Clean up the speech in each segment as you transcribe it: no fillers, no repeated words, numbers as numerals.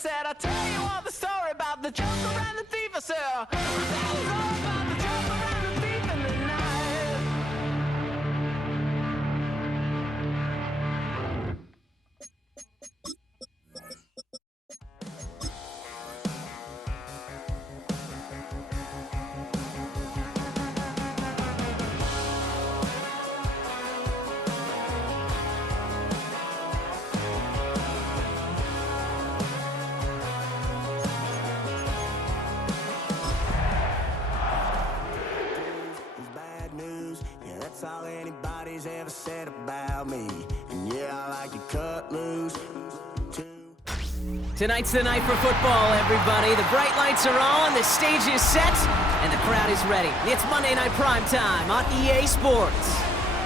said, I'll tell you all the story about the joker and the thief. I said, I'll tell you all about the joker and the thief in the night. That's all anybody's ever said about me. And yeah, I like to cut loose too. Tonight's the night for football, everybody. The bright lights are on, the stage is set, and the crowd is ready. It's Monday Night Prime Time on EA Sports.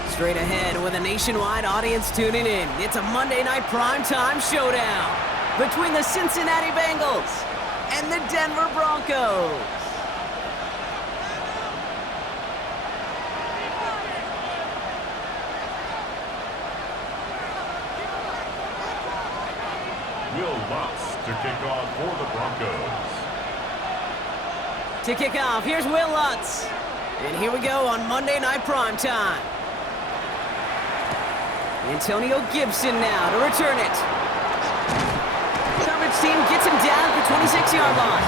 Straight ahead with a nationwide audience tuning in. It's a Monday Night Prime Time showdown between the Cincinnati Bengals and the Denver Broncos. Will Lutz to kick off for the Broncos. To kick off, here's Will Lutz. And here we go on Monday Night Prime Time. Antonio Gibson now to return it. Coverage team gets him down at the 26-yard line.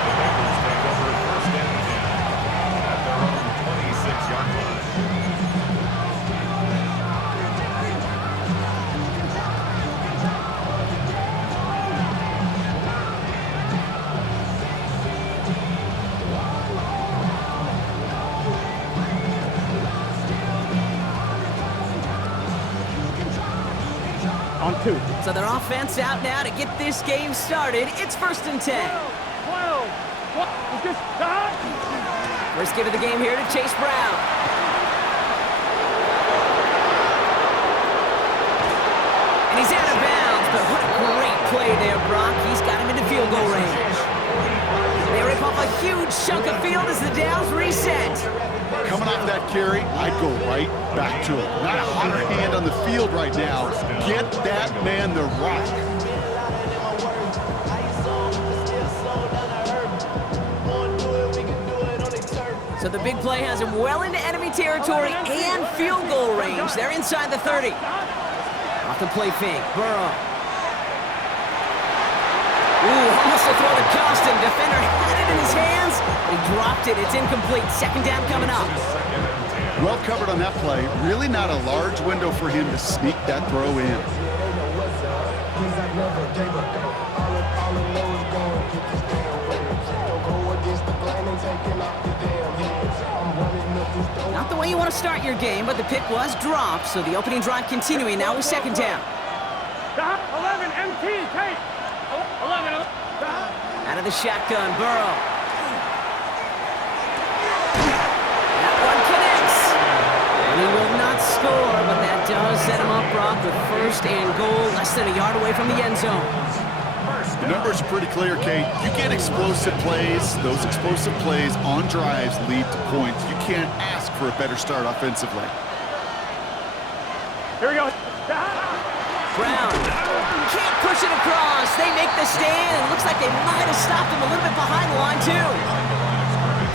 The Bengals take over first and 10 at their own 26-yard line. On 2. So their offense out now to get this game started. It's first and 10. 12. First give of the game here to Chase Brown. And he's out of bounds, but what a great play there, Brock. He's got him into field goal range. They rip off a huge chunk of field as the downs reset. Coming off that carry, I'd go right back to it. Not a hotter hand on the field right now. Get that man the rock. So the big play has him well into enemy territory and field goal range. They're inside the 30. Off the play fake, Burrow. Ooh, almost to throw the cost him. Defender had it in his hands, but he dropped it. It's incomplete. Second down coming up. Well covered on that play. Really not a large window for him to sneak that throw in. Not the way you want to start your game, but the pick was dropped, so the opening drive continuing now with second down. 11 MT, take. 11. Out of the shotgun, Burrow. That one connects. And he will not score, but that does set him up, Brock, with first and goal, less than a yard away from the end zone. The numbers are pretty clear, Kate. You get explosive plays. Those explosive plays on drives lead to points. You can't ask for a better start offensively. Here we go. Brown can't push it across. They make the stand. It looks like they might have stopped him a little bit behind the line, too.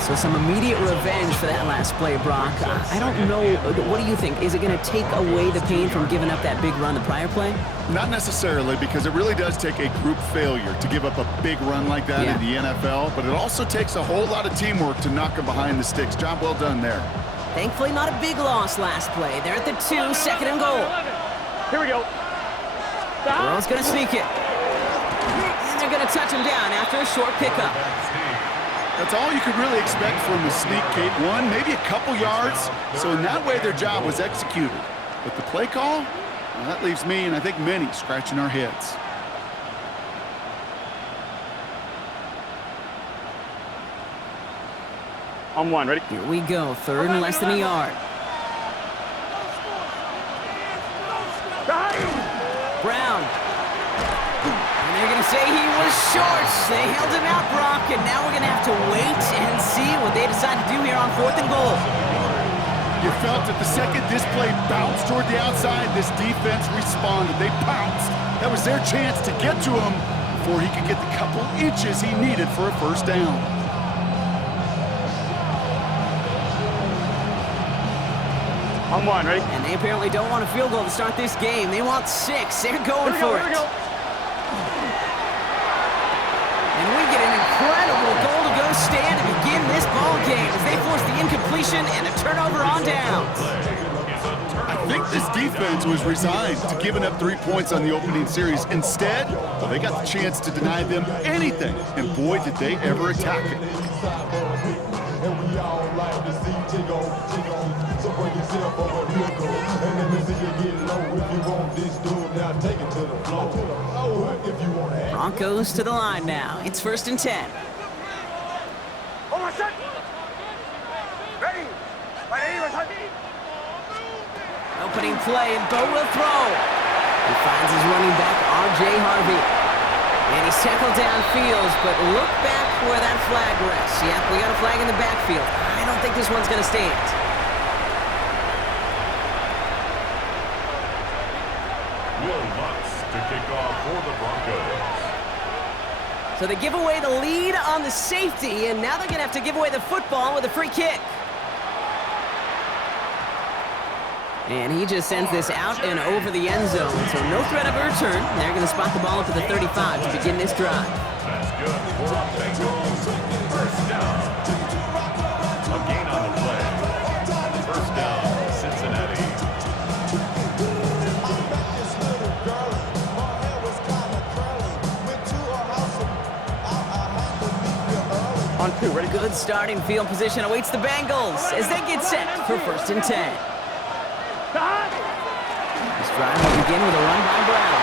So some immediate revenge for that last play, Brock. I don't know. What do you think? Is it going to take away the pain from giving up that big run the prior play? Not necessarily, because it really does take a group failure to give up a big run like that in the NFL, but it also takes a whole lot of teamwork to knock him behind the sticks. Job well done there. Thankfully, not a big loss last play. They're at the 2, second and goal. Here we go. Burrow's going to sneak it. And they're going to touch him down after a short pickup. That's all you could really expect from the sneak, Kate. One, maybe a couple yards. So in that way, their job was executed. But the play call, well, that leaves me and I think many scratching our heads. On 1, ready? Here we go, third and less than a yard. Brown. And they're going to say he was short. They held him out, Brock, and now we're going to have to wait and see what they decide to do here on 4th and goal. You felt it the second this play bounced toward the outside, this defense responded. They pounced. That was their chance to get to him before he could get the couple inches he needed for a first down. On one, ready? And they apparently don't want a field goal to start this game. They want 6. They're going for it. Here we go. And we get an incredible goal-to-go stand to begin this ball game as they force the incompletion and a turnover on downs. I think this defense was resigned to giving up 3 points on the opening series. Instead, well, they got the chance to deny them anything, and boy, did they ever attack it. Broncos to the line now. It's 1st and 10. Hold on, set. Ready. Opening play, and Bo will throw. He finds his running back, R.J. Harvey. And he's tackled downfield, but look back where that flag rests. Yep, we got a flag in the backfield. I don't think this one's going to stand. Will Lutz to kick off for the Broncos. So they give away the lead on the safety, and now they're going to have to give away the football with a free kick. And he just sends this out and over the end zone. So no threat of a return. They're going to spot the ball up at the 35 to begin this drive. That's good for the Bengals. First down. A gain on the play. First down, Cincinnati. On 2, ready? Good starting field position awaits the Bengals as they get set for 1st and 10. This drive will begin with a run by Brown.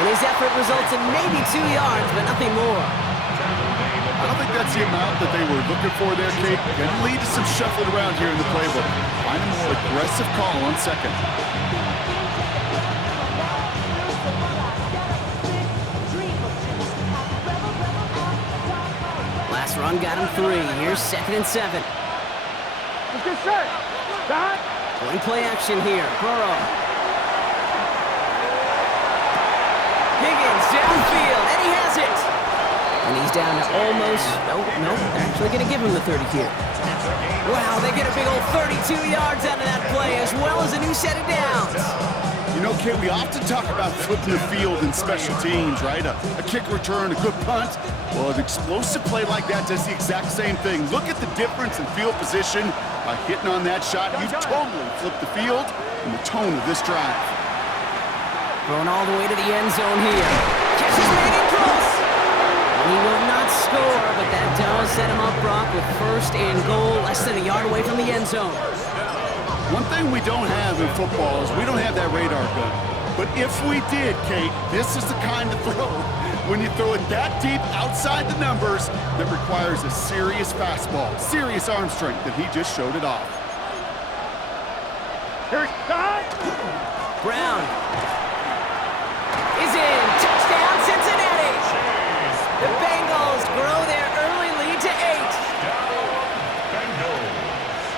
And his effort results in maybe 2 yards, but nothing more. I don't think that's the amount that they were looking for there, Kate. Going to lead to some shuffling around here in the playbook. Find a more aggressive call on 2nd. Last run got him 3. Here's 2nd and 7. Let's get set. Dot. Going play action here. Burrow. Higgins downfield, and he has it. And he's down to almost, no, they're actually going to give him the 30 here. Wow, they get a big old 32 yards out of that play, as well as a new set of downs. You know, Kate, we often talk about flipping the field in special teams, right? A kick return, a good punt. Well, an explosive play like that does the exact same thing. Look at the difference in field position. By hitting on that shot, you've totally flipped the field and the tone of this drive. Going all the way to the end zone here. Catch is made in close. And he will not score, but that does set him up, Brock, with 1st and goal, less than a yard away from the end zone. One thing we don't have in football is we don't have that radar gun. But if we did, Kate, this is the kind of throw, when you throw it that deep outside the numbers, that requires a serious fastball, serious arm strength, and he just showed it off. Here, Dot. Brown is in. Touchdown, Cincinnati. The Bengals grow their early lead to 8.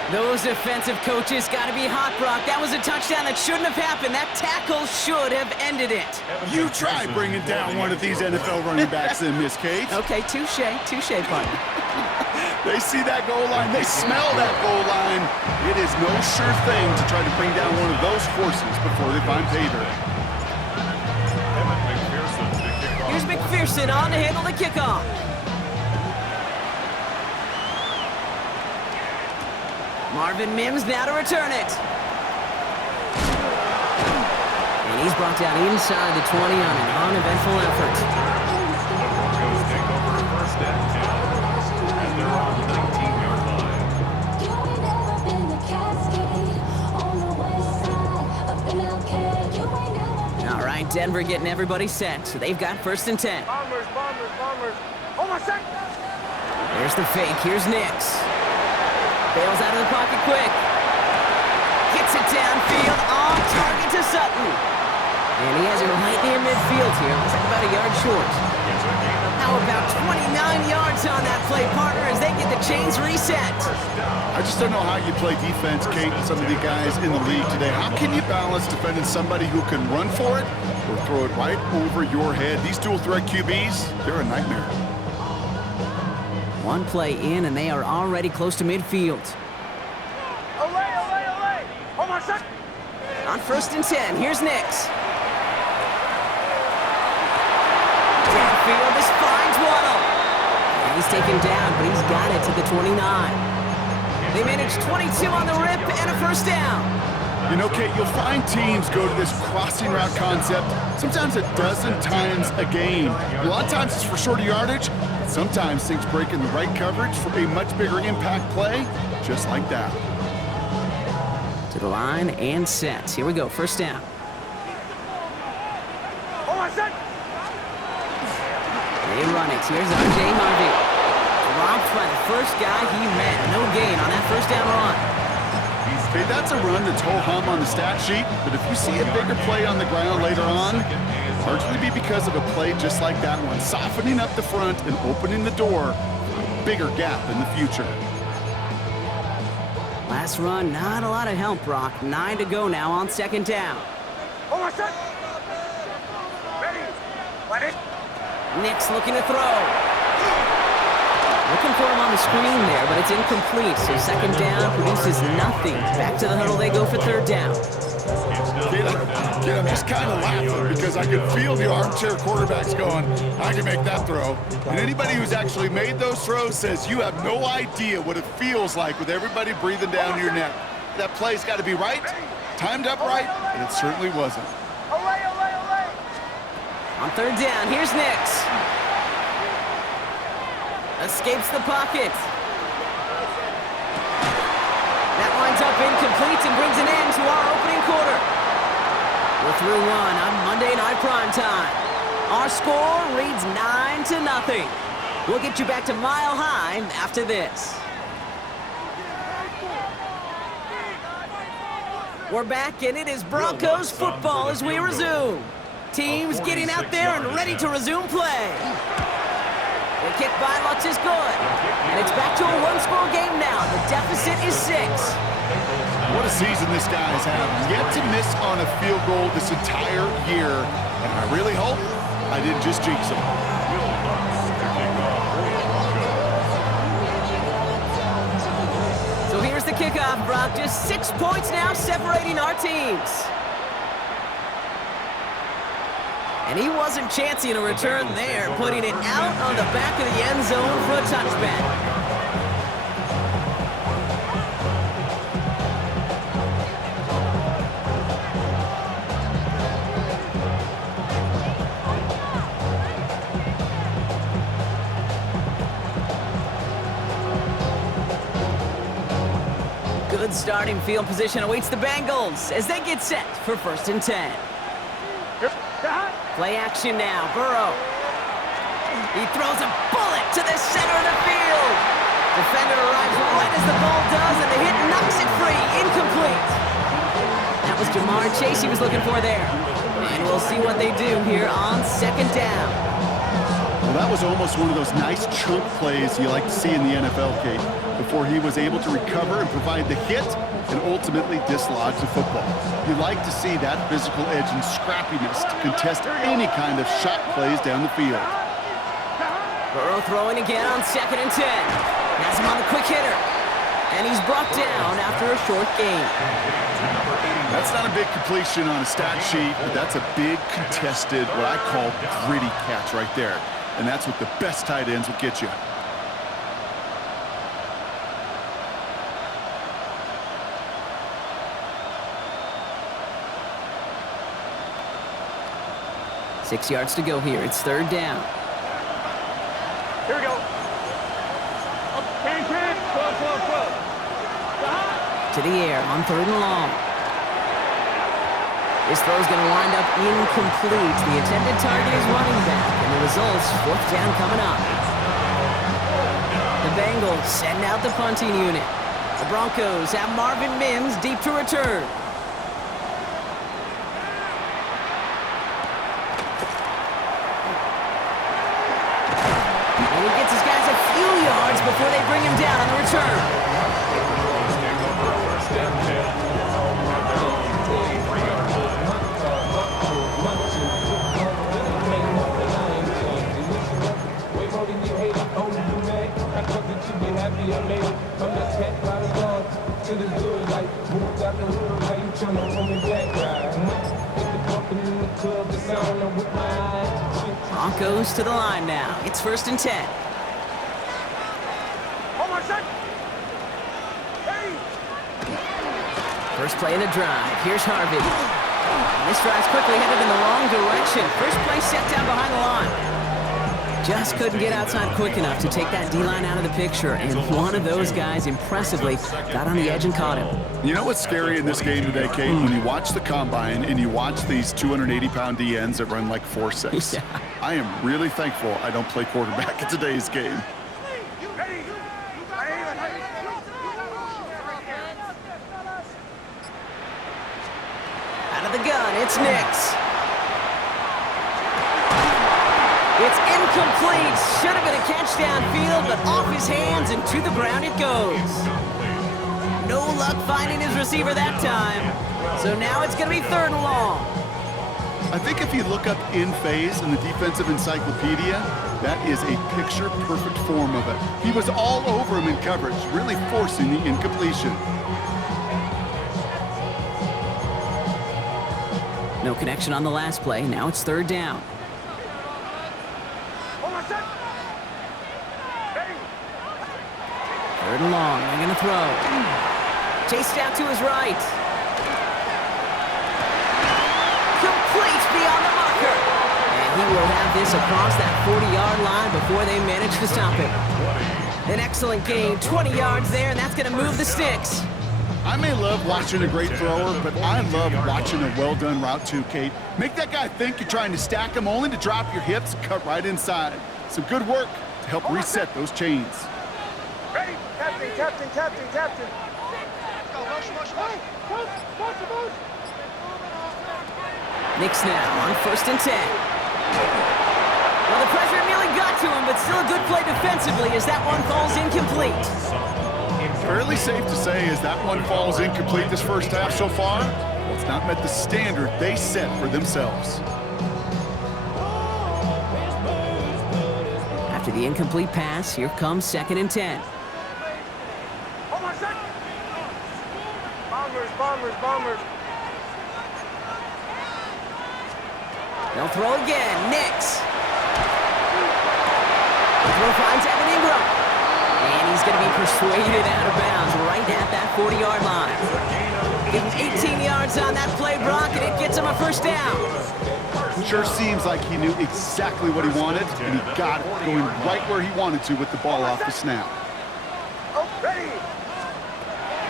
Those defensive coaches got to be hot, Brock. That was a touchdown that shouldn't have happened. That tackle should have ended it. You try bringing down one of these NFL running backs in this case. Okay, touche, partner. They see that goal line. They smell that goal line. It is no sure thing to try to bring down one of those horses before they find pay dirt. Here's McPherson on to handle the kickoff. Marvin Mims now to return it. And he's brought down inside the 20 on an uneventful effort. The Broncos take over 1st and 10. And they're on the 19-yard line. All right, Denver getting everybody set. So they've got 1st and 10. Bombers. Hold on, set. There's the fake. Here's Nix. Bails out of the pocket quick. Gets it downfield on target to Sutton. And he has it right near midfield here. Looks like about a yard short. How about 29 yards on that play, partner, as they get the chains reset. I just don't know how you play defense, Kate, and some of the guys in the league today. How can you balance defending somebody who can run for it or throw it right over your head? These dual threat QBs, they're a nightmare. One play in, and they are already close to midfield. Olay! Hold on a second. On 1st and 10, here's Nix. Downfield, this finds Waddle. And he's taken down, but he's got it to the 29. They managed 22 on the rip and a 1st down. You know, Kate, you'll find teams go to this crossing route concept sometimes a dozen times a game. A lot of times it's for shorter yardage, but sometimes things break in the right coverage for a much bigger impact play, just like that. To the line and set. Here we go, 1st down. Hold on a second. They run it. Here's R.J. Harvey. Dropped by the first guy he met. No gain on that 1st down run. Okay, that's a run that's ho-hum on the stat sheet, but if you see a bigger play on the ground later on, largely be because of a play just like that one, softening up the front and opening the door for a bigger gap in the future. Last run, not a lot of help, Brock. 9 to go now on 2nd down. Hold on a second. Ready. Let it. Nix looking to throw. Looking for him on the screen there, but it's incomplete. So 2nd down produces nothing. Back to the huddle they go for 3rd down. Kid, I'm just kind of laughing because I could feel the armchair quarterbacks going, I can make that throw. And anybody who's actually made those throws says you have no idea what it feels like with everybody breathing down your neck. That play's got to be right, timed up right, and it certainly wasn't. Olay! On 3rd down, here's Nix. Escapes the pocket. That winds up incomplete and brings an end to our opening quarter. We're through one on Monday Night Primetime. Our score reads 9-0. We'll get you back to Mile High after this. We're back, and it is Broncos football as we resume. Teams getting out there and ready to resume play. The kick by Lutz is good. And it's back to a one-score game now. The deficit is 6. What a season this guy has had. Yet to miss on a field goal this entire year. And I really hope I didn't just jinx him. So here's the kickoff, Brock. Just 6 points now separating our teams. And he wasn't chancing a return there, putting it out on the back of the end zone for a touchback. Good starting field position awaits the Bengals as they get set for 1st and 10. Play action now, Burrow. He throws a bullet to the center of the field. Defender arrives right as the ball does, and the hit knocks it free. Incomplete. That was Jamar Chase he was looking for there. And we'll see what they do here on 2nd down. Well, that was almost one of those nice chunk plays you like to see in the NFL, Kate, before he was able to recover and provide the hit and ultimately dislodge the football. You like to see that physical edge and scrappiness to contest any kind of shot plays down the field. Burrow throwing again on 2nd and 10. Has him on the quick hitter. And he's brought down after a short gain. That's not a big completion on a stat sheet, but that's a big contested, what I call gritty catch right there. And that's what the best tight ends will get you. Six yards to go here. It's 3rd down. Here we go. Can. To the air on 3rd and long. This throw's going to wind up incomplete. The intended target is running back, and the result's 4th down coming up. The Bengals send out the punting unit. The Broncos have Marvin Mims deep to return. before they bring him down on the return. Take over first and 10. At their own 23-yard line. Broncos to the line now. It's 1st and 10. Hold on, son. Hey. First play in a drive. Here's Harvey. And this drive's quickly headed in the wrong direction. First play set down behind the line. Just couldn't get outside quick enough to take that D-line out of the picture, and one of those guys impressively got on the edge and caught him. You know what's scary in this game today, Kate? When you watch the combine and you watch these 280-pound DNs that run like 4.6. Yeah. I am really thankful I don't play quarterback in today's game. Ready. Out of the gun, it's Nix. It's incomplete. Should have been a catch downfield, but off his hands and to the ground it goes. No luck finding his receiver that time. So now it's going to be 3rd and long. I think if you look up in phase in the defensive encyclopedia, that is a picture-perfect form of it. He was all over him in coverage, really forcing the incompletion. No connection on the last play. Now it's 3rd down. Hold on, son. Ready. 3rd and long. They're going to throw. Chased out to his right. Complete beyond the marker. And he will have this across that 40-yard line before they manage to stop him. An excellent gain. 20 yards there, and that's going to move the sticks. I may love watching a great thrower, but I love watching a well-done route too, Kate. Make that guy think you're trying to stack him only to drop your hips and cut right inside. Some good work to help reset those chains. Ready. Captain. Nix now on 1st and 10. Well, the pressure nearly got to him, but still a good play defensively as that one falls incomplete. Fairly safe to say as that one falls incomplete this first half so far, well, it's not met the standard they set for themselves. After the incomplete pass, here comes 2nd and 10. Hold on, son. Bombers. They'll throw again. Nix. The throw finds Evan Ingram. And he's going to be persuaded out of bounds right at that 40-yard line. Give him 18 yards on that play, Brock, and it gets him a 1st down. Sure seems like he knew exactly what he wanted, and he got it going right where he wanted to with the ball off the snap. Oh, ready.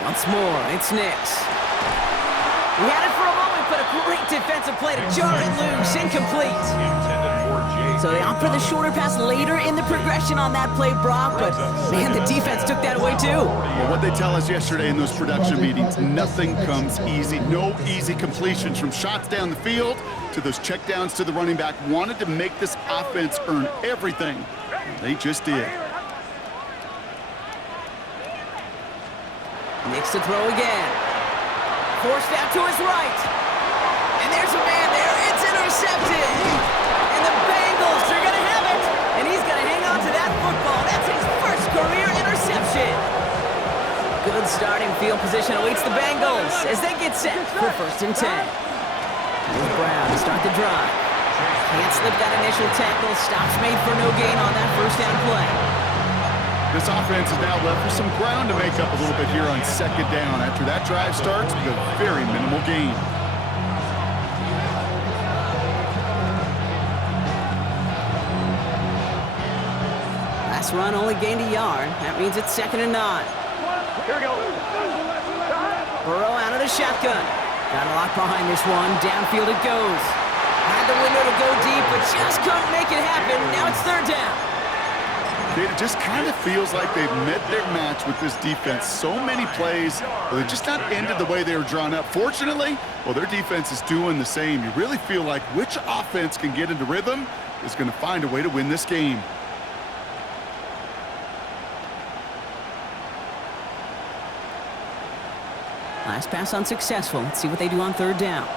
Once more, it's Nix. He had it for a moment, but a great defensive play to jar it loose, incomplete. So they opt for the shorter pass later in the progression on that play, Brock, but man, the defense took that away too. Well, what they tell us yesterday in those production meetings, nothing comes easy. No easy completions from shots down the field to those checkdowns to the running back. Wanted to make this offense earn everything. They just did. Nix to throw again. Forced out to his right. And there's a man there. It's intercepted. And the Bengals are going to have it. And he's going to hang on to that football. That's his first career interception. Good starting field position awaits the Bengals as they get set for 1st and 10. Here's Brown to start the drive. Can't slip that initial tackle. Stops made for no gain on that 1st down play. This offense is now left with some ground to make up a little bit here on 2nd down after that drive starts with a very minimal gain. Last run only gained a yard. That means it's 2nd and 9. Here we go. Burrow out of the shotgun. Got a lock behind this one. Downfield it goes. Had the window to go deep, but just couldn't make it happen. Now it's 3rd down. It just kind of feels like they've met their match with this defense. So many plays, they're just not ended the way they were drawn up. Fortunately, well, their defense is doing the same. You really feel like which offense can get into rhythm is going to find a way to win this game. Last pass unsuccessful. Let's see what they do on third down.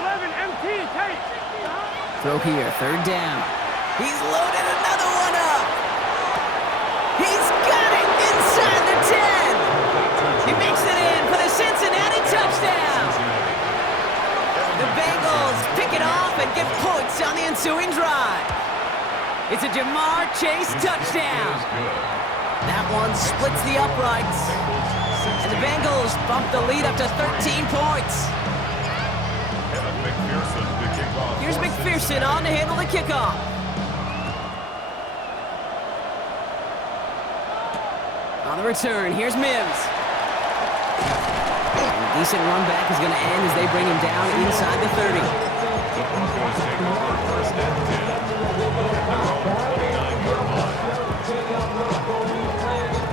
11 MT, take. Throw here, third down. He's loaded another one up. He's got it inside the 10. He makes it in for the Cincinnati touchdown. The Bengals pick it off and give points on the ensuing drive. It's a Jamar Chase touchdown. That one splits the uprights. And the Bengals bump the lead up to 13 points. Here's McPherson on to handle the kickoff. On the return, here's Mims. And a decent run back is going to end as they bring him down inside the 30. The Broncos take over first and 10. Their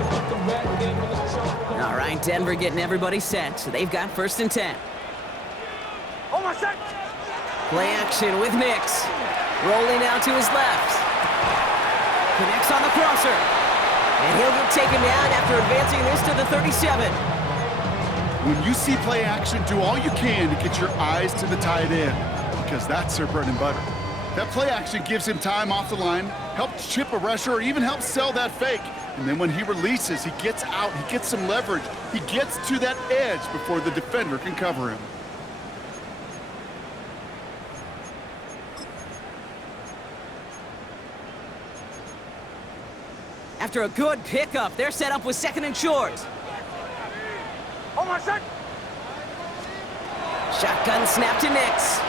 own 29-yard line. All right, Denver getting everybody set, so they've got first and 10. Oh, my set. Play action with Nix. Rolling out to his left. Connects on the crosser. And he'll get taken down after advancing this to the 37. When you see play action, do all you can to get your eyes to the tight end, because that's their bread and butter. That play action gives him time off the line, helps chip a rusher, or even helps sell that fake. And then when he releases, he gets out, he gets some leverage. He gets to that edge before the defender can cover him. After a good pickup, they're set up with second and short. Oh, my set. Shotgun snap to Nix.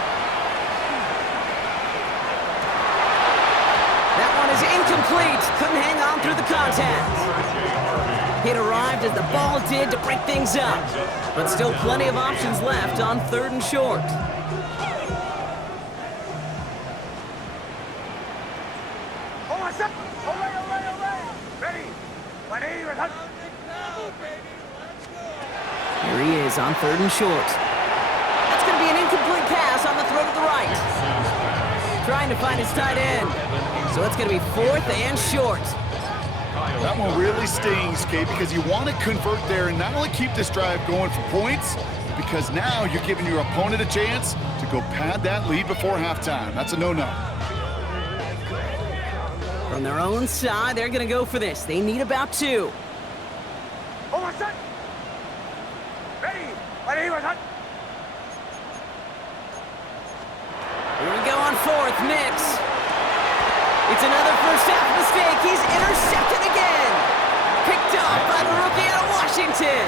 That one is incomplete. Couldn't hang on through the contact. It arrived as the ball did to break things up. But still plenty of options left on third and short. Oh, my set. Away. Ready. 180, return. Here he is on third and short. That's going to be an incomplete pass on the throw to the right. Trying to find his tight end. So it's going to be fourth and short. That one really stings, Kate, because you want to convert there and not only keep this drive going for points, because now you're giving your opponent a chance to go pad that lead before halftime. That's a no-no. From their own side, they're going to go for this. They need about 2. Oh, my set. Ready. 180, return. Here we go on fourth, Nix. It's another first half mistake. He's intercepted again. Picked off by the rookie out of Washington.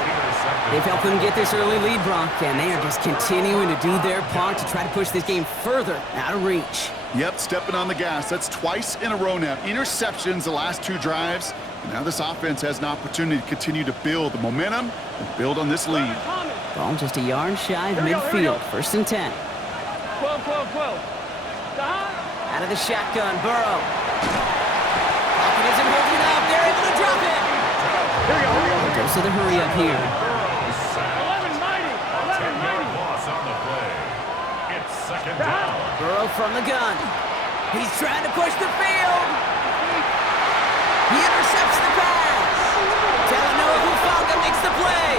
They've helped them get this early lead, Brock, and they are just continuing to do their part to try to push this game further out of reach. Yep, stepping on the gas. That's twice in a row now. Interceptions the last 2 drives. And now this offense has an opportunity to continue to build the momentum and build on this lead. Ball just a yard shy of midfield. First and 10. 12. Out of the shotgun, Burrow. Pocket isn't holding up. They're able to drop it. Goes to the hurry up here. 10-yard loss on the play. It's second down. Burrow from the gun. He's trying to push the field. He intercepts the pass. Talanoa Hufanga makes the play.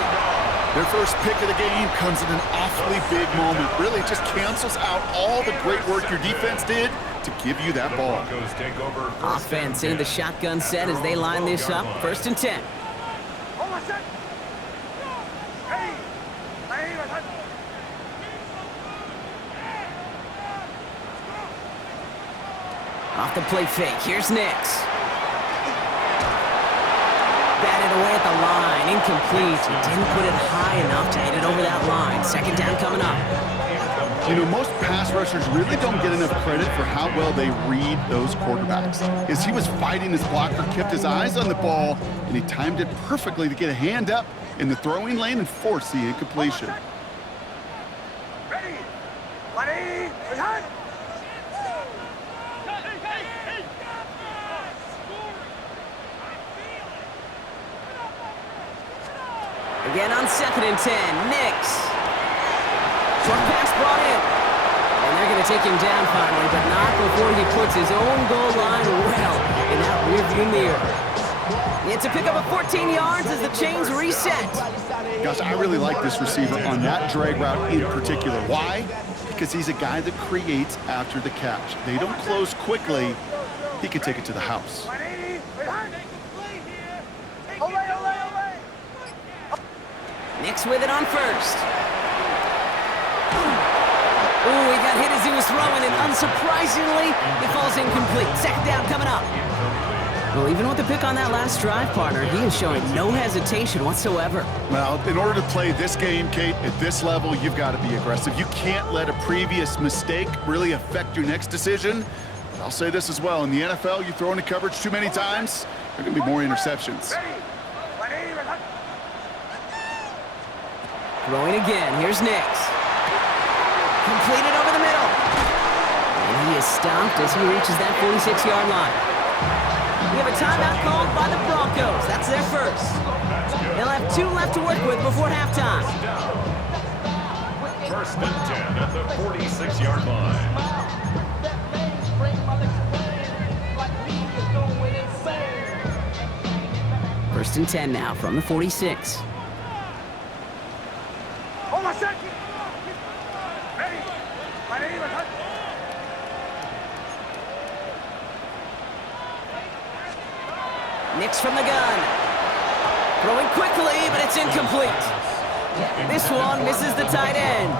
Their first pick of the game comes in an awfully big moment. Really just cancels out all the great work your defense did to give you that ball. Broncos take over first Offense and in the 10. shotgun set as they line this up. First and 10. Oh, my set. Ready. 180, return. Off the play fake. Here's Nix. Batted away at the line. Incomplete. He didn't put it high enough to hit it over that line. Second down coming up. You know, most pass rushers really don't get enough credit for how well they read those quarterbacks. As he was fighting his blocker, kept his eyes on the ball, and he timed it perfectly to get a hand up in the throwing lane and force the incompletion. Ready. 180, return. Again on second and 10. Nix. Short pass brought in. And they're going to take him down finally, but not before he puts his own goal line well in that rearview mirror. It's a pickup of 14 yards as the chains reset. Gosh, I really like this receiver on that drag route in particular. Why? Because he's a guy that creates after the catch. They don't close quickly. He can take it to the house. Nix with it on first. Ooh, he got hit as he was throwing, and unsurprisingly, it falls incomplete. Second down coming up. Well, even with the pick on that last drive, partner, he is showing no hesitation whatsoever. Well, in order to play this game, Kate, at this level, you've got to be aggressive. You can't let a previous mistake really affect your next decision. But I'll say this as well. In the NFL, you throw into coverage too many times, there are going to be more interceptions. Throwing again. Here's Nix. Completed over the middle. And he is stopped as he reaches that 46-yard line. We have a timeout called by the Broncos. That's their first. They'll have 2 left to work with before halftime. First and 10 at the 46-yard line. First and 10 now from the 46. Hold on a second. Ready. My name is Nix from the gun. Throwing quickly, but it's incomplete. This one misses the tight end.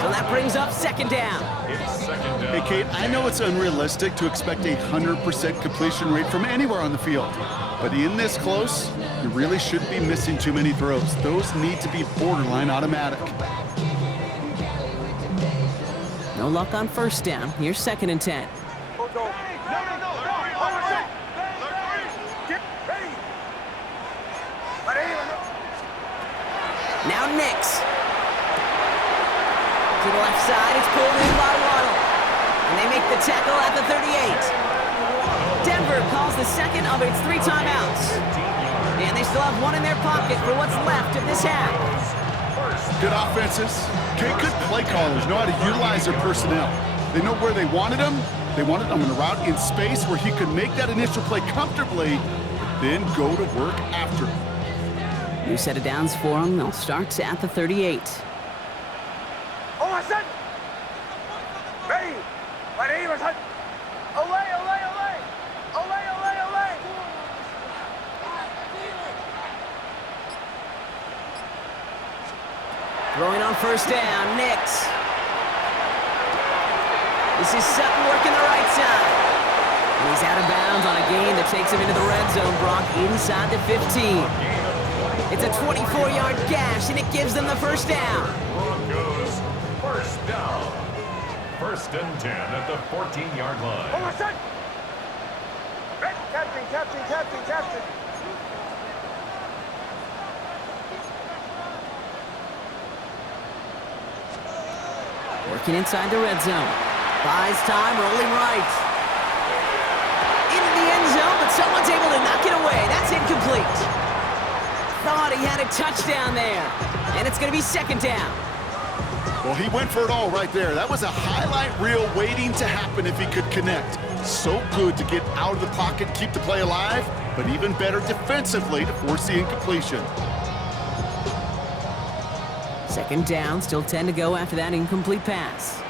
So that brings up second down. It's second down. Hey, Kate, I know it's unrealistic to expect a 100% completion rate from anywhere on the field. But in this close, you really shouldn't be missing too many throws. Those need to be borderline automatic. No luck on first down. Here's second and 10. Now Nix. To the left side, it's pulled in by Waddle. And they make the tackle at the 38. Denver calls the second of its 3 timeouts. And they still have 1 in their pocket for what's left of this half. Good offenses. Kate, good play callers know how to utilize their personnel. They know where they wanted them. They wanted them in a route in space where he could make that initial play comfortably, but then go to work after. New set of downs for them. They'll start at the 38. Hold on a second. Ready. My name is Olay, Olay, Olay. Olay, Olay, Olay. Throwing on first down, Nix. This is Sutton working the right side. And he's out of bounds on a gain that takes him into the red zone, Brock, inside the 15. It's a 24-yard gash, and it gives them the first down. Broncos, first down. First and 10 at the 14-yard line. Hold on a second. Ready. Captain, captain, captain, captain. Working inside the red zone. Buys time, rolling right. Into the end zone, but someone's able to knock it away. That's incomplete. Thought he had a touchdown there. And it's going to be second down. Well, he went for it all right there. That was a highlight reel waiting to happen if he could connect. So good to get out of the pocket, keep the play alive, but even better defensively to force the incompletion. Second down, still 10 to go after that incomplete pass.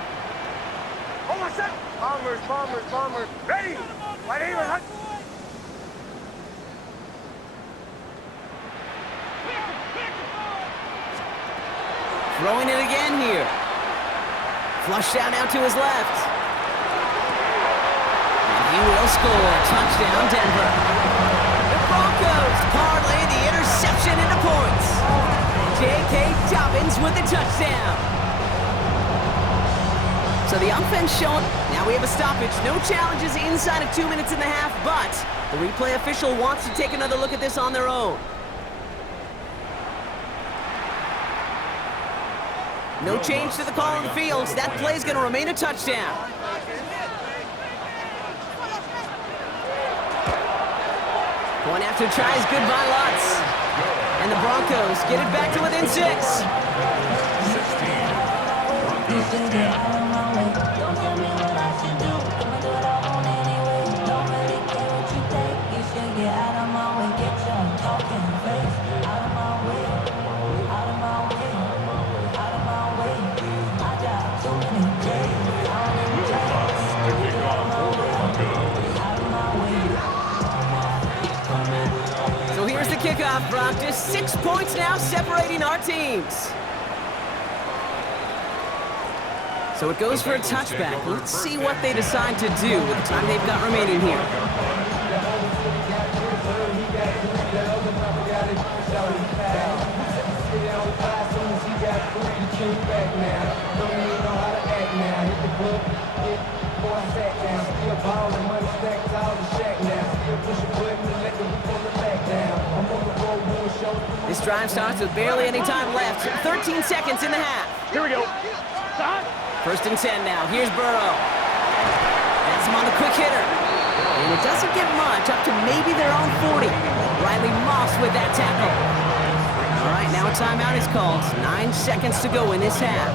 Hold on a second. Bombers, bombers, bombers. Ready. My name is Throwing it again here. Flush down out to his left. And he will score. Touchdown, Denver. The Broncos parlay the interception into points. J.K. Dobbins with the touchdown. So the offense showing. Now we have a stoppage. No challenges inside of 2 minutes and a half, but the replay official wants to take another look at this on their own. No change to the call on the field. So that play is going to remain a touchdown. Going after tries good by Lutz. And the Broncos get it back to within 6. 16. Broncos 10. kickoff, Brock. Just 6 points now separating our teams. So it goes for a touchback. Let's see what they decide to do with the time they've got remaining here. This drive starts with barely any time left. 13 seconds in the half. Here we go. Stop. 1st and 10 now. Here's Burrow. That's him on the quick hitter. And it doesn't get much, up to maybe their own 40. Riley Moss with that tackle. All right, now a timeout is called. 9 seconds to go in this half.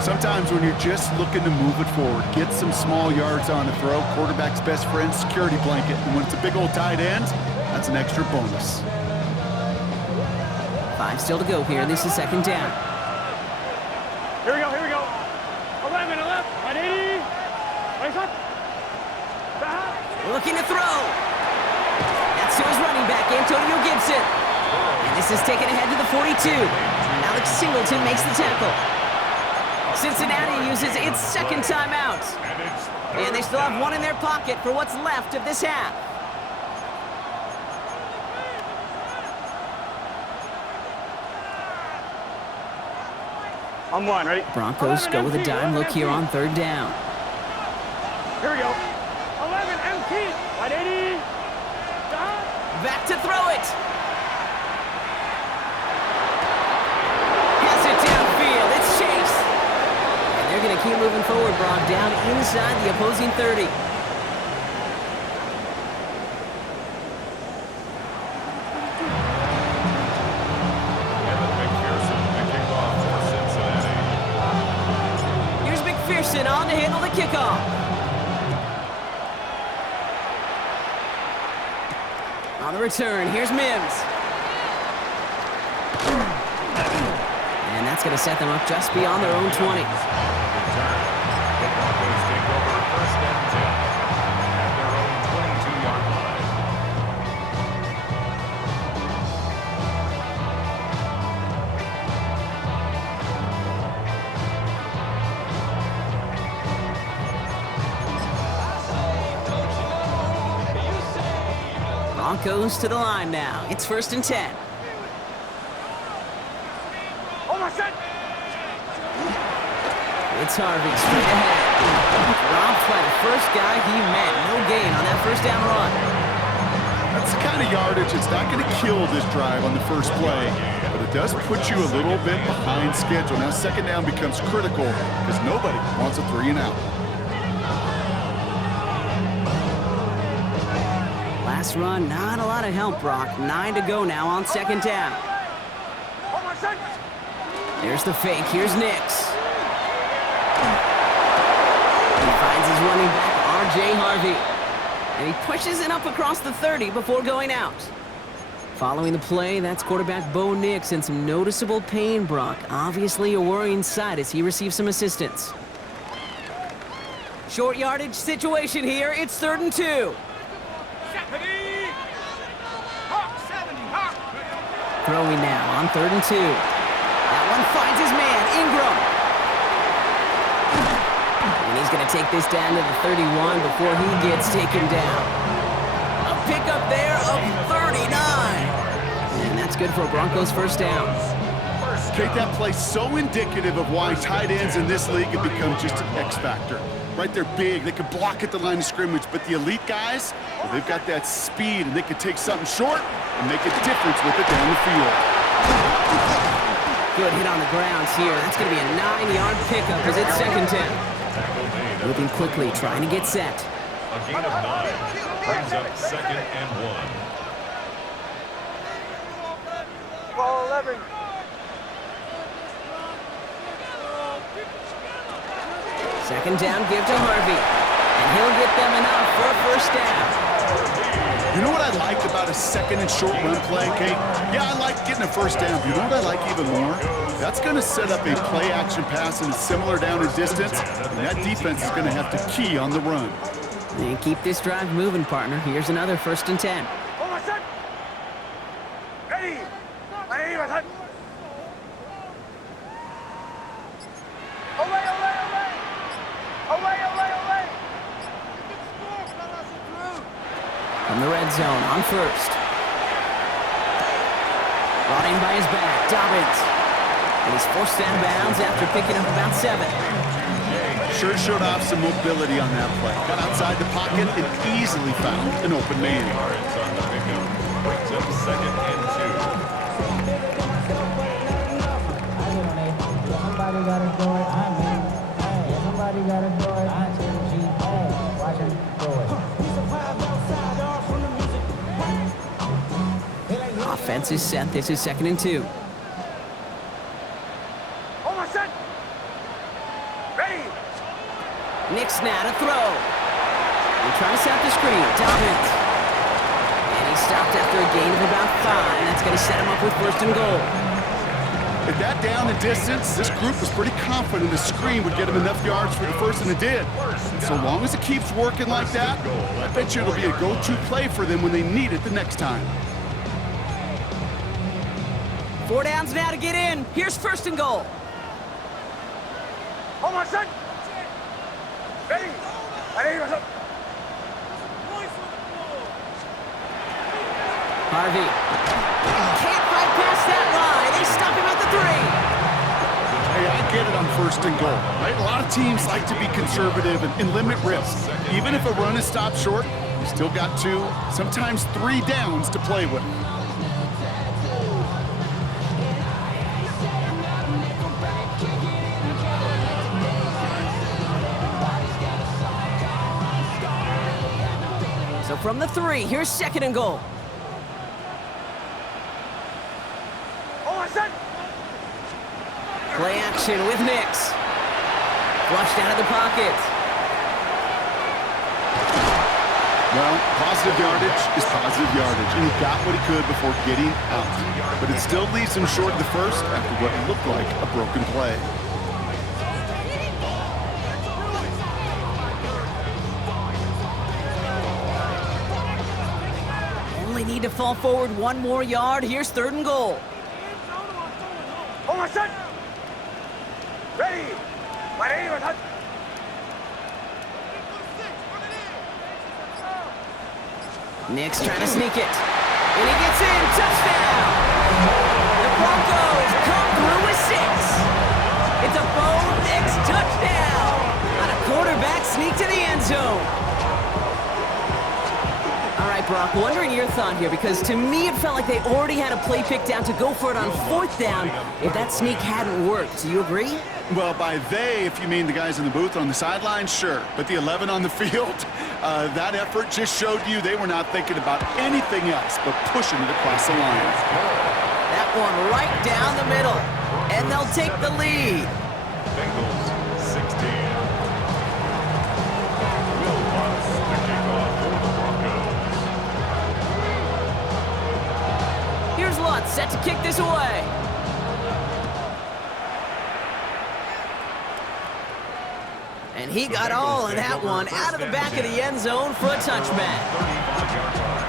Sometimes when you're just looking to move it forward, get some small yards on the throw, quarterback's best friend, security blanket. And when it's a big old tight end, that's an extra bonus. 5 still to go here. This is 2nd down. Here we go. 11, 180. Race up. Back. Looking to throw. That's to his running back, Antonio Gibson. And this is taken ahead to the 42. Alex Singleton makes the tackle. Cincinnati uses its 2nd timeout. And they still have one in their pocket for what's left of this half. On one, ready? Broncos go with a dime look here on 3rd down. Here we go. 11 empty. 180. Stop. Back to throw it. Has it downfield. It's Chase. And they're going to keep moving forward, Brock, down inside the opposing 30. On to handle the kickoff. On the return, here's Mims. And that's going to set them up just beyond their own 20. The Broncos take over 1st and 10 at their own 22-yard line. Broncos to the line now. It's 1st and 10. Almost set. It's Harvey straight ahead. Dropped by the first guy he met. No gain on that 1st down run. That's the kind of yardage that's not going to kill this drive on the first play, but it does put you a little bit behind schedule. Now 2nd down becomes critical because nobody wants a 3 and out. Last run, not a lot of help, Brock. 9 to go now on 2nd down. Almost set. There's the fake. Here's Nix. He finds his running back, R.J. Harvey. And he pushes it up across the 30 before going out. Following the play, that's quarterback Bo Nix in some noticeable pain, Brock. Obviously a worrying sight as he receives some assistance. Short yardage situation here. It's 3rd and 2. Throwing now on 3rd and 2. That one finds his man, Ingram. And he's going to take this down to the 31 before he gets taken down. A pickup there of 39. And that's good for a Broncos 1st down. Kate, that play so indicative of why tight ends in this league have become just an X factor. Right, they're big, they can block at the line of scrimmage, but the elite guys, well, they've got that speed, and they can take something short and make a difference with it down the field. Good hit on the grounds here. That's going to be a 9-yard pickup as it's 2nd down. Moving quickly, trying to get set. A gain of 9 brings up 2nd and 1. Ball 11. Second down, give to Harvey. And he'll get them enough for a 1st down. You know what I like about a 2nd and short run play, Kate? Yeah, I like getting a 1st down. You know what I like even more? That's going to set up a play-action pass in a similar down and distance, and that defense is going to have to key on the run. And keep this drive moving, partner. Here's another 1st and 10. Away, away, away! From the red zone, on first. Brought in by his back, Dobbins. And he's forced out of bounds after picking up about 7. Sure showed off some mobility on that play. Got outside the pocket and easily found an open man. Yards on the pickup. Brings up 2nd and 2. Somebody gotta do it, I mean, hey, somebody gotta do it, I tell G, hey, watch him do it. Offense is set. This is 2nd and 2. Almost set! Ready! Nick's now to throw. They're trying to set up the screen. Dobbins. And he stopped after a gain of about 5. That's going to set him up with 1st and goal. At that down and distance, this group was pretty confident the screen would get him enough yards for the first, and it did. And so long as it keeps working like that, I bet you it'll be a go-to play for them when they need it the next time. 4 downs now to get in. Here's 1st and goal. Almost set! Ready! Ready! Harvey. Can't fight past that line. They stop him at the 3. Hey, I get it on 1st and goal, right? A lot of teams like to be conservative and limit risk. Even if a run is stopped short, you still got 2, sometimes 3 downs to play with. So from the 3, here's 2nd and goal. Almost set! Play action with Nix. Flushed out of the pocket. Well, positive yardage is positive yardage, and he got what he could before getting out. But it still leaves him short of the first after what looked like a broken play. Only need to fall forward 1 more yard. Here's 3rd and goal. Almost set! Ready! Ready! Nix trying to sneak it. And he gets in. Touchdown! The Broncos come through with 6. It's a Bo Nix touchdown! On a quarterback sneak to the end zone. All right, Brock, wondering your thought here, because to me it felt like they already had a play picked out to go for it on 4th down if that sneak hadn't worked. Do you agree? Well, by they, if you mean the guys in the booth on the sideline, sure. But the 11 on the field, that effort just showed you they were not thinking about anything else but pushing it across the line. That one right down the middle, and they'll take the lead. Bengals 16. Will Lutz, the kickoff for the Broncos. Here's Lutz set to kick this away. And he got all of that one out of the back of the end zone for a touchback. 35-yard line.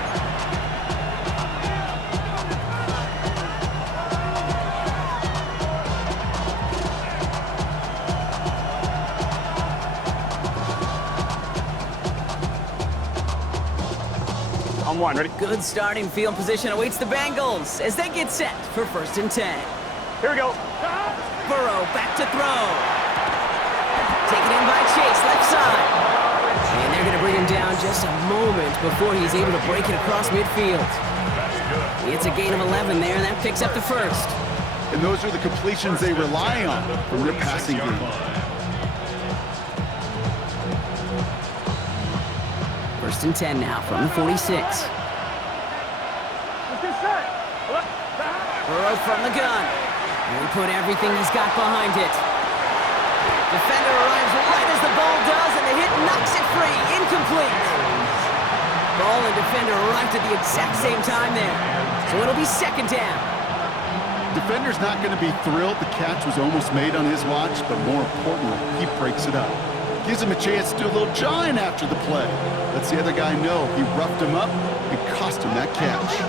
On 1, ready? Good starting field position awaits the Bengals as they get set for 1st and 10. Here we go. Burrow back to throw. Taken in by Chase, left side. And they're going to bring him down just a moment before he's able to break it across midfield. It's a gain of 11 there, and that picks up the 1st. And those are the completions they rely on from their passing game. 1st and 10 now from the 46. Burrow from the gun. And he put everything he's got behind it. Defender arrives right as the ball does, and the hit knocks it free. Incomplete. Ball and defender arrived at the exact same time there. So it'll be 2nd down. Defender's not going to be thrilled the catch was almost made on his watch, but more importantly, he breaks it up. Gives him a chance to do a little jawing after the play. Lets the other guy know he roughed him up and cost him that catch.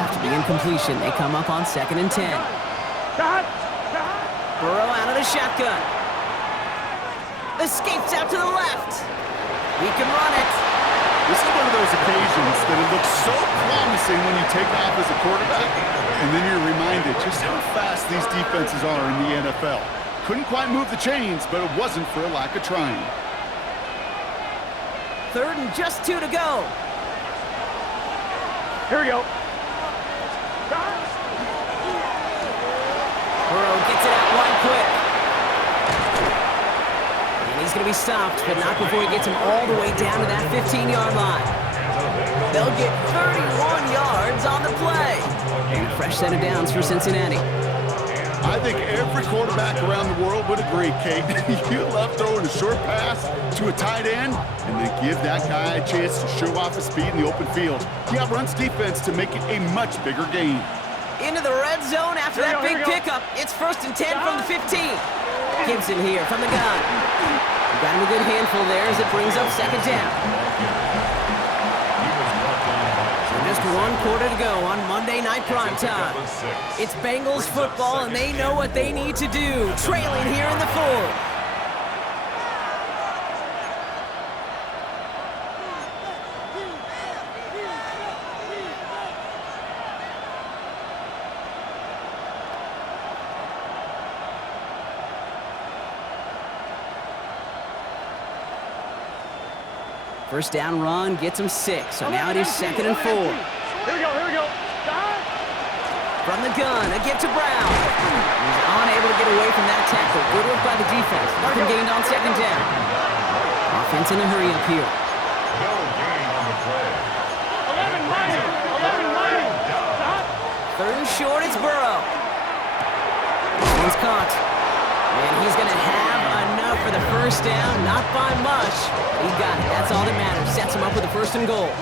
After the incompletion, they come up on 2nd and 10. Burrow out of the shotgun. Escapes out to the left. He can run it. This is one of those occasions that it looks so promising when you take off as a quarterback, and then you're reminded just how fast these defenses are in the NFL. Couldn't quite move the chains, but it wasn't for a lack of trying. 3rd and just 2 to go. Here we go. Burrow gets it out wide quick. And he's going to be stopped, but not before he gets him all the way down to that 15-yard line. They'll get 31 yards on the play. And a fresh set of downs for Cincinnati. I think every quarterback around the world would agree, Kate. You love throwing a short pass to a tight end and then give that guy a chance to show off his speed in the open field. He outruns defense to make it a much bigger gain. Into the red zone after that big pickup. It's 1st and 10 from the 15. Gibson here from the gun. Got him a good handful there as it brings up 2nd down. So just 1 quarter to go on Monday Night Primetime. It's Bengals football, and they know what they need to do. Trailing here in the 4th. First down run gets him 6, so now it is 2nd and 4. Here we go, here we go. From the gun, a give to Brown. He's unable to get away from that tackle. Good work by the defense. Nothing gained on 2nd down. Offense in a hurry up here. No gain on the play. 11 minor. 3rd and short, it's Burrow. This one's caught. And he's going to have enough for the first down. Not by much. He got it. That's all that matters. Sets him up with a 1st and goal.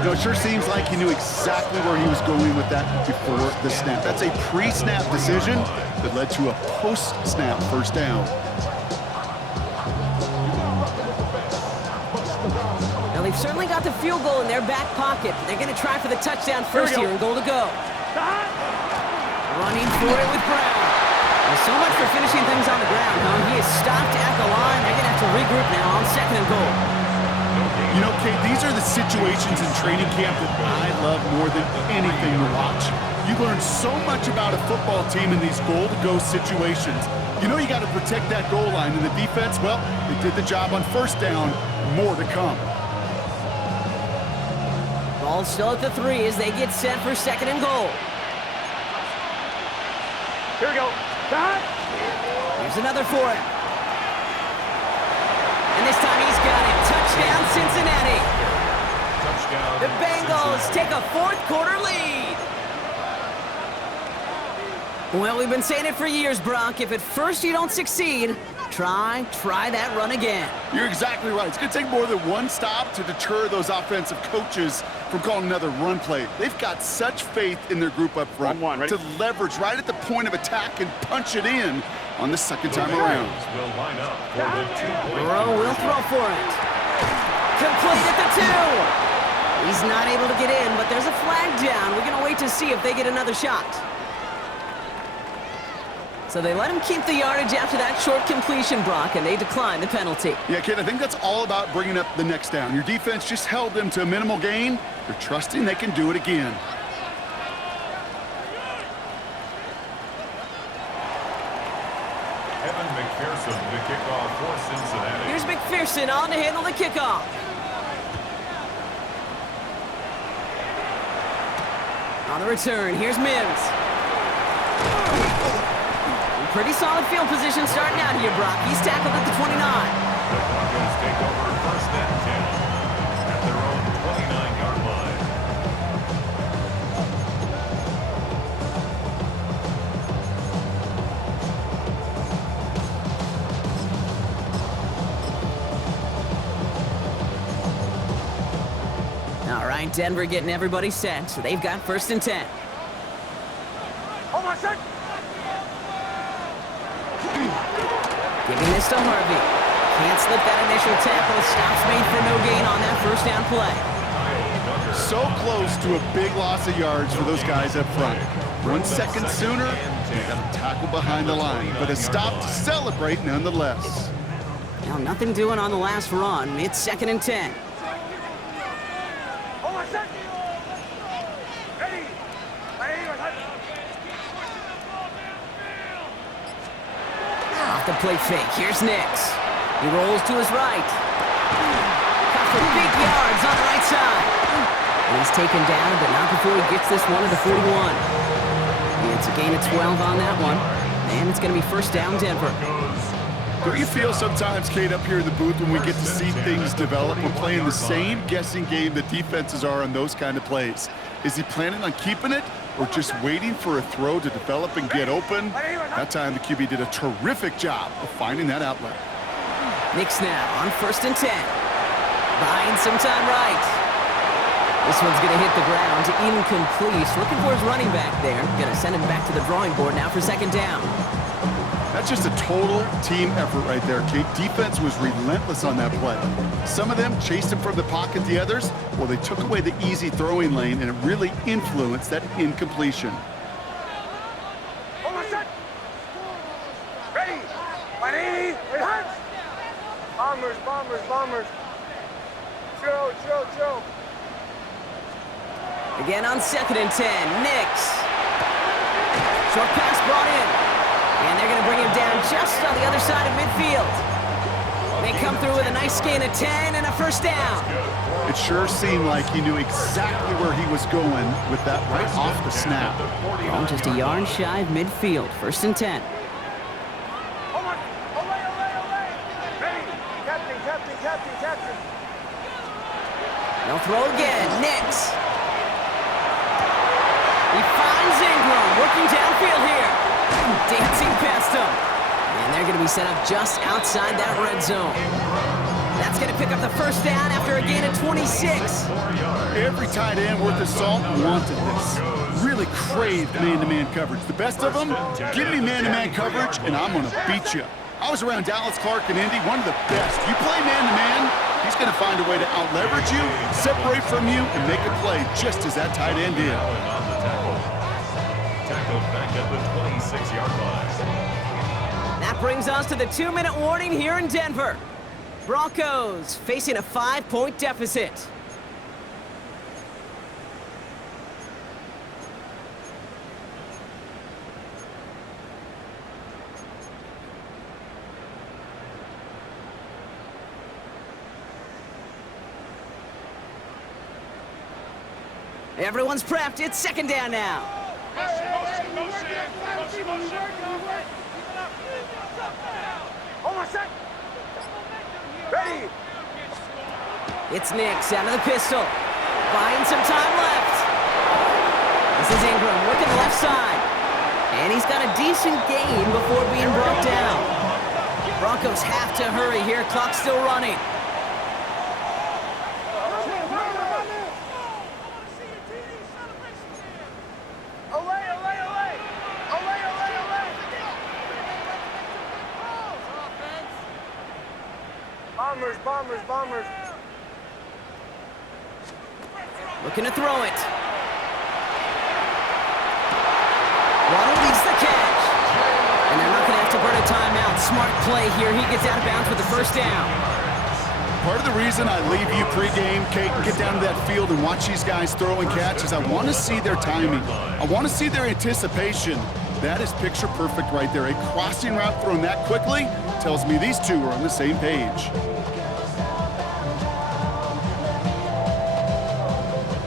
You know, it sure seems like he knew exactly where he was going with that before the snap. That's a pre-snap decision that led to a post-snap 1st down. Now, they've certainly got the field goal in their back pocket. They're going to try for the touchdown first here and goal to go. Running for it with Brown. Well, so much for finishing things on the ground, huh? He is stopped at the line. They're going to have to regroup now on 2nd and goal. You know, Kate, these are the situations in training camp that I love more than anything to watch. You learn so much about a football team in these goal-to-go situations. You know you got to protect that goal line, and the defense, well, they did the job on 1st down. More to come. Ball still at the 3 as they get set for 2nd and goal. Here we go. Here's another for him. And this time he's got it. Touchdown, Cincinnati. Touchdown. The Bengals take a 4th quarter lead. Well, we've been saying it for years, Brock. If at first you don't succeed, try that run again. You're exactly right. It's going to take more than one stop to deter those offensive coaches from calling another run play. They've got such faith in their group up front to leverage right at the point of attack and punch it in on the 2nd time around. Will line up for the 2-point Burrow will throw for it. Complete at the 2. He's not able to get in, but there's a flag down. We're going to wait to see if they get another shot. So they let him keep the yardage after that short completion, Brock, and they decline the penalty. Yeah, kid, I think that's all about bringing up the next down. Your defense just held them to a minimal gain. They're trusting they can do it again. Evan McPherson, the kickoff for Cincinnati. Here's McPherson on to handle the kickoff. On the return, here's Mims. Pretty solid field position starting out here, Brock. He's tackled at the 29. The Broncos take over 1st and 10 at their own 29-yard line. All right, Denver getting everybody set, so they've got 1st and 10. Hold on, set. Giving this to Harvey. Can't slip that initial tackle. Stops made for no gain on that 1st down play. So close to a big loss of yards for those guys up front. 1 second sooner, they got a tackle behind the line, but a stop to celebrate nonetheless. Well, nothing doing on the last run. It's 2nd and 10. Off the play fake. Here's Nix. He rolls to his right. Cut for big yards on the right side. And he's taken down, but not before he gets this one to the 41. It's a gain of 12 on that one. And it's going to be first down, Denver. Don't you feel sometimes, Kate, up here in the booth when we get to see things develop, we're playing the same guessing game that defenses are on those kind of plays? Is he planning on keeping it or just waiting for a throw to develop and get open? That time the QB did a terrific job of finding that outlet. Nix now on 1st and 10. Buying some time right. This one's going to hit the ground, incomplete. Looking for his running back there. Going to send him back to the drawing board now for 2nd down. That's just a total team effort right there, Kate. Defense was relentless on that play. Some of them chased him from the pocket, the others, well, they took away the easy throwing lane, and it really influenced that incompletion. Ready! 180! Bombers, bombers, bombers. Chill, chill, chill. Again on 2nd and 10. Nix. Short pass brought in. And they're going to bring him down just on the other side of midfield. They come through with a nice gain of 10 and a first down. It sure seemed like he knew exactly where he was going with that right off the snap. Ball just a yard shy of midfield. 1st and 10. Captain. They'll throw again. Nix. He finds Ingram working downfield here. Dancing past him. And they're going to be set up just outside that red zone. That's going to pick up the first down after a gain of 26. Every tight end worth his salt wanted this. Really craved man-to-man coverage. The best of them, give me man-to-man coverage, and I'm going to beat you. I was around Dallas Clark and Indy, one of the best. You play man-to-man, he's going to find a way to out-leverage you, separate from you, and make a play just as that tight end did. Tackled back at the 26-yard line. That brings us to the 2-minute warning here in Denver. Broncos facing a 5-point deficit. Everyone's prepped. It's 2nd down now. Almost set. Ready. It's Nix out of the pistol. Buying some time left. This is Ingram working the left side. And he's got a decent gain before being brought down. Broncos have to hurry here. Clock's still running. Bombers. Looking to throw it. Waddle leads the catch. And they're not going to have to burn a timeout. Smart play here. He gets out of bounds with the first down. Part of the reason I leave you pregame, Kate, and get down to that field and watch these guys throw and catch is I want to see their timing. I want to see their anticipation. That is picture perfect right there. A crossing route thrown that quickly tells me these two are on the same page.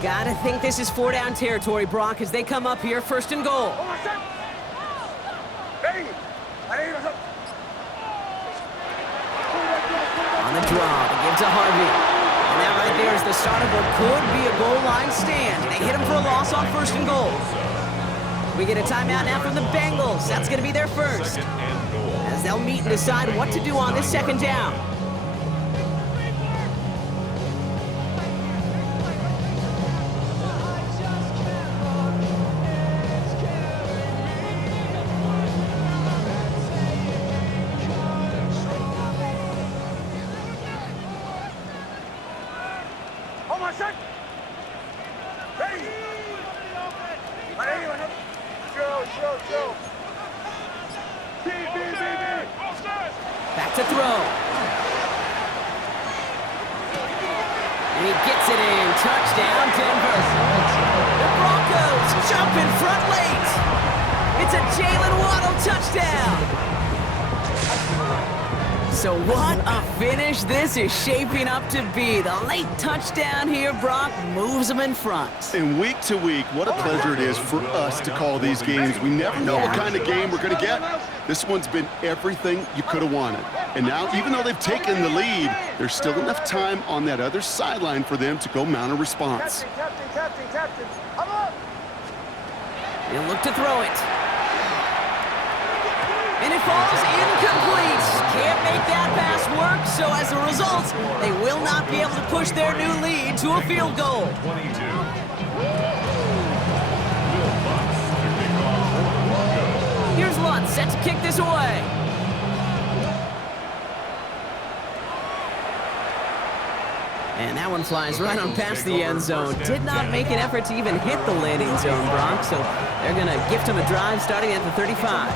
Gotta think this is 4-down territory, Brock, as they come up here, 1st and goal. On the draw, they give to Harvey. And that right there is the start of what could be a goal line stand. They hit him for a loss on 1st and goal. We get a timeout now from the Bengals. That's gonna be their first. As they'll meet and decide what to do on this 2nd down. Back to throw. And he gets it in. Touchdown, Denver. The Broncos jump in front late. It's a Jalen Waddle touchdown. So what a finish this is shaping up to be. The late touchdown here, Brock, moves them in front. And week to week, what a pleasure it is for us to call these games. We never know what kind of game we're going to get. This one's been everything you could have wanted. And now, even though they've taken the lead, there's still enough time on that other sideline for them to go mount a response. Captain, I'm up! He'll look to throw it. And it falls incomplete. Can't make that pass work, so as a result, they will not be able to push their new lead to a field goal. 22. Will Lutz to kick off for the Broncos. Here's Lutz, set to kick this away. And that one flies right on past the end zone. Did not make an effort to even hit the landing zone, Brock, so they're going to gift him a drive starting at the 35.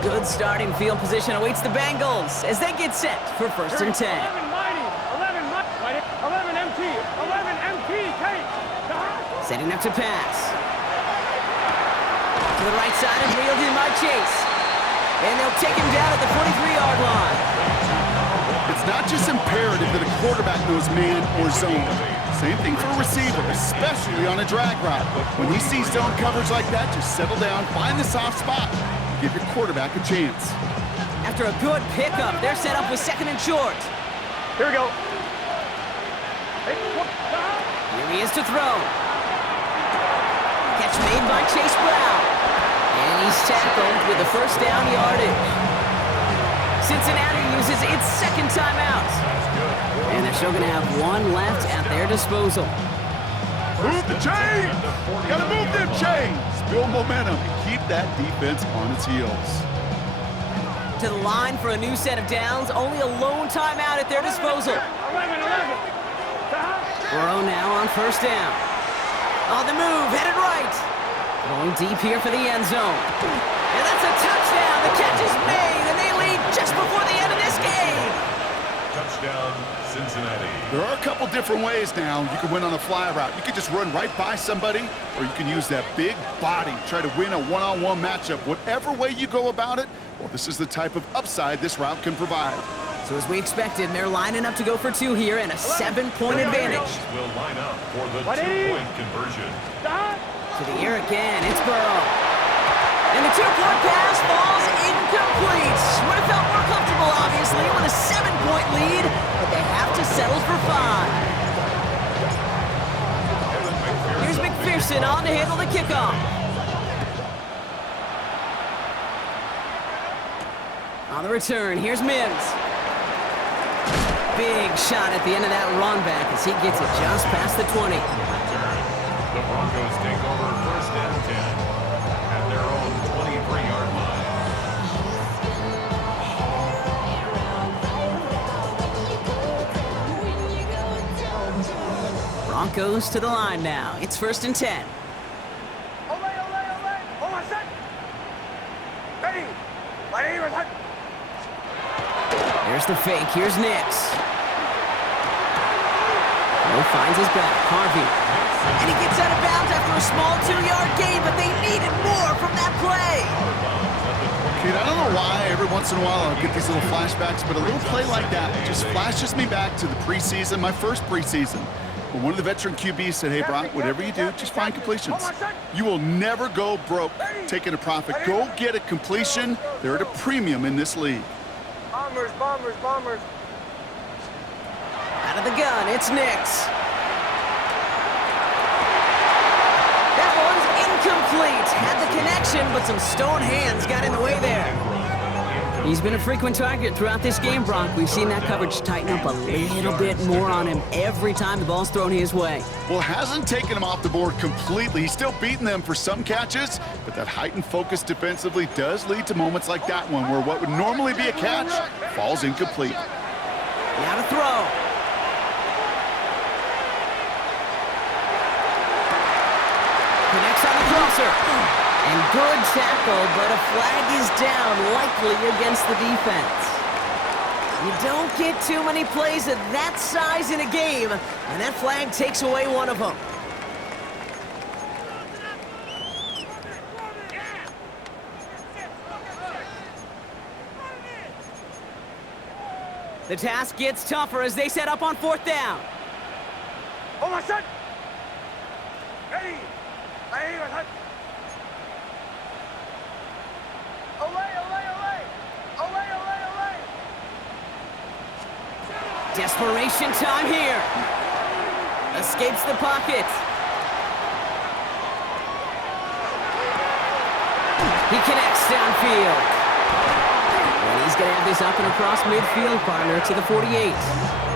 Good starting field position awaits the Bengals as they get set for 1st and 10. 11 MT, Kate. Setting up to pass. To the right side and wheeled in by Chase. And they'll take him down at the 43-yard line. It's not just imperative that a quarterback knows man or zone. Same thing for a receiver, especially on a drag route. When he sees zone coverage like that, just settle down, find the soft spot. Give your quarterback a chance. After a good pickup, they're set up with 2nd and short. Here we go. Here he is to throw. Catch made by Chase Brown. And he's tackled with the 1st down yardage. Cincinnati uses its 2nd timeout. And they're still going to have one left at their disposal. Move the chains! Gotta move them chains! Build momentum and keep that defense on its heels. To the line for a new set of downs. Only a lone timeout at their disposal. 11. Burrow now on 1st down. On the move, headed right. Going deep here for the end zone. And that's a touchdown. The catch is made, and they lead just before the end of this game. Touchdown, Cincinnati. There are a couple different ways now. You can win on a fly route. You can just run right by somebody, or you can use that big body, try to win a one-on-one matchup. Whatever way you go about it, well, this is the type of upside this route can provide. So as we expected, they're lining up to go for 2 here and a 7-point advantage. Will line up for the 2-point conversion. To the air again, it's Burrow. And the 2-point pass falls incomplete. Would have felt more comfortable, obviously, with a 7-point lead, but they have to settle for 5. Here's McPherson on to handle the kickoff. On the return, here's Mims. Big shot at the end of that run back as he gets it just past the 20. The Broncos take over 1st and 10 at their own 23-yard line. Broncos to the line now. It's 1st and 10. Ole. Hold on a sec. Ready. My name is Hunt. Here's the fake. Here's Nix. Mo finds his back. Harvey. And he gets out of bounds after a small 2-yard gain, but they needed more from that play. Kid, I don't know why every once in a while I'll get these little flashbacks, but a little play like that just flashes me back to the preseason, my first preseason. When one of the veteran QBs said, hey, Brock, whatever you do, just find completions. You will never go broke taking a profit. Go get a completion. They're at a premium in this league. Bombers. Out of the gun, it's Nix. That one's incomplete. Had the connection, but some stone hands got in the way there. He's been a frequent target throughout this game, Brock. We've seen that coverage tighten up a little bit more on him every time the ball's thrown his way. Well, hasn't taken him off the board completely. He's still beating them for some catches, but that heightened focus defensively does lead to moments like that one where what would normally be a catch falls incomplete. Now to throw. And good tackle, but a flag is down, likely against the defense. You don't get too many plays of that size in a game, and that flag takes away one of them. The task gets tougher as they set up on 4th down. Oh, my son! Ready! Ready, my son! Away, away, away! Away, away, away! Desperation time here. Escapes the pocket. He connects downfield. And he's going to have this up and across midfield, partner, to the 48.